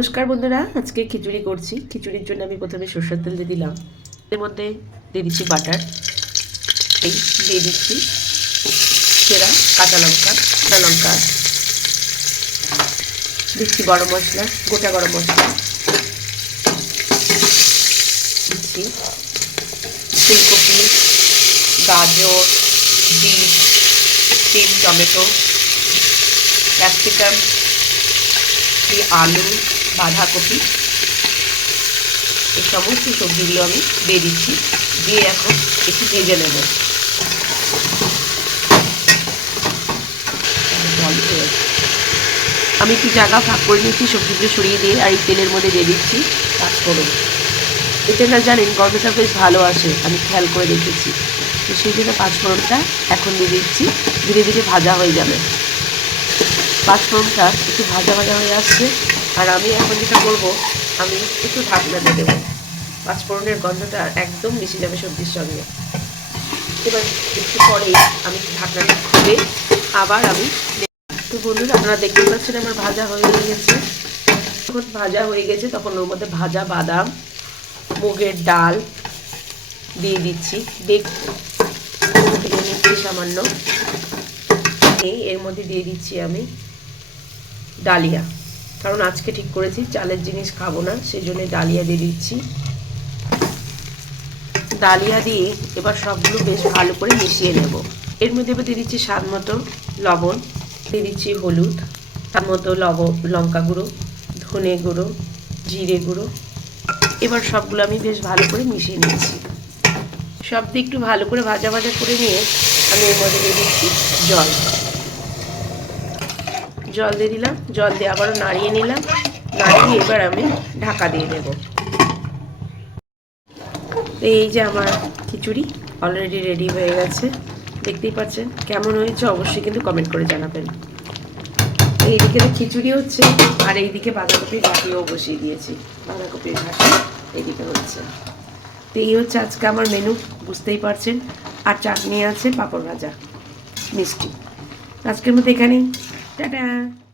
নমস্কার বন্ধুরা, আজকে খিচুড়ি করছি। খিচুড়ির জন্য আমি প্রথমে সরষের তেল দিয়ে দিলাম। এর মধ্যে দিয়ে দিচ্ছি বাটার। এই দিয়ে দিচ্ছি সেরা কাঁচা লঙ্কা কাঁচা লঙ্কা। দিচ্ছি গরম মশলা, গোটা গরম মশলা। দিচ্ছি ফুলকপি, গাজর, বিট সিম টমেটো, ক্যাপসিকাম আলু। বাঁধাকপি। এই সমস্ত সবজিগুলো আমি দিয়ে দিচ্ছি। দিয়ে এখন একটু ভেজে নেব। আমি একটু জায়গা ফাঁক করে নিচ্ছি সবজিগুলো সরিয়ে দিয়ে আর এই তেলের মধ্যে দিয়ে দিচ্ছি। পাঁচফোড়ন এটা না জানেন, গন্ধটা বেশ ভালো আসে, আমি খেয়াল করে দেখেছি। তো সেই জন্য পাঁচফোড়নটা এখন দিয়ে দিচ্ছি। ধীরে ধীরে ভাজা হয়ে যাবে। পাঁচফোড়নটা একটু ভাজা ভাজা হয়ে আসছে। আর আমি এখন যেটা করব আমি একটু ঢাকনা দিয়ে দেবো। পাঁচফোড়নের গন্ধটা একদম মিশে যাবে সবজির সঙ্গে। এবার একটু পরে আমি ঢাকনাটা খুলে আবার আমি তো বন্ধুরা, আপনারা দেখতে পাচ্ছেন আমার ভাজা হয়ে গেছে। যখন ভাজা হয়ে গেছে, তখন ওর মধ্যে ভাজা বাদাম, মুগের ডাল দিয়ে দিচ্ছি। দেখ ভেজে নিচ্ছি সামান্য। এর মধ্যে দিয়ে দিচ্ছি আমি ডালিয়া। কারণ আজকে ঠিক করেছি, চালের জিনিস খাব না সেই জন্য ডালিয়া দিয়ে দিচ্ছি। ডালিয়া দিয়ে এবার সবগুলো বেশ ভালো করে মিশিয়ে নেব। এর মধ্যে এবার দিয়ে দিচ্ছি স্বাদ মতো লবণ, দিয়ে দিচ্ছি হলুদ তার মতো লব, লঙ্কা গুঁড়ো, ধনে গুঁড়ো, জিরে গুঁড়ো। এবার সবগুলো আমি বেশ ভালো করে মিশিয়ে নিচ্ছি। সব দিয়ে একটু ভালো করে ভাজা ভাজা করে নিয়ে আমি এর মধ্যে দিয়ে দিচ্ছি জল। জল দিয়ে দিলাম। জল দিয়ে আবারও নাড়িয়ে নিলাম। নাড়িয়ে এবার আমি ঢাকা দিয়ে দেব। এই যে আমার খিচুড়ি অলরেডি রেডি হয়ে গেছে। দেখতেই পাচ্ছেন কেমন হয়েছে, অবশ্যই কিন্তু কমেন্ট করে জানাবেন। এইদিকে তো খিচুড়ি হচ্ছে আর এইদিকে বাঁধাকপির ঘাটিও বসিয়ে দিয়েছি। বাঁধাকপির ঘাটি এইদিকে হচ্ছে। তো এই হচ্ছে আজকে আমার মেনু বুঝতেই পারছেন। আর চাটনি আছে পাঁপড় ভাজা, মিষ্টি। আজকের মতো এখানেই। Tada.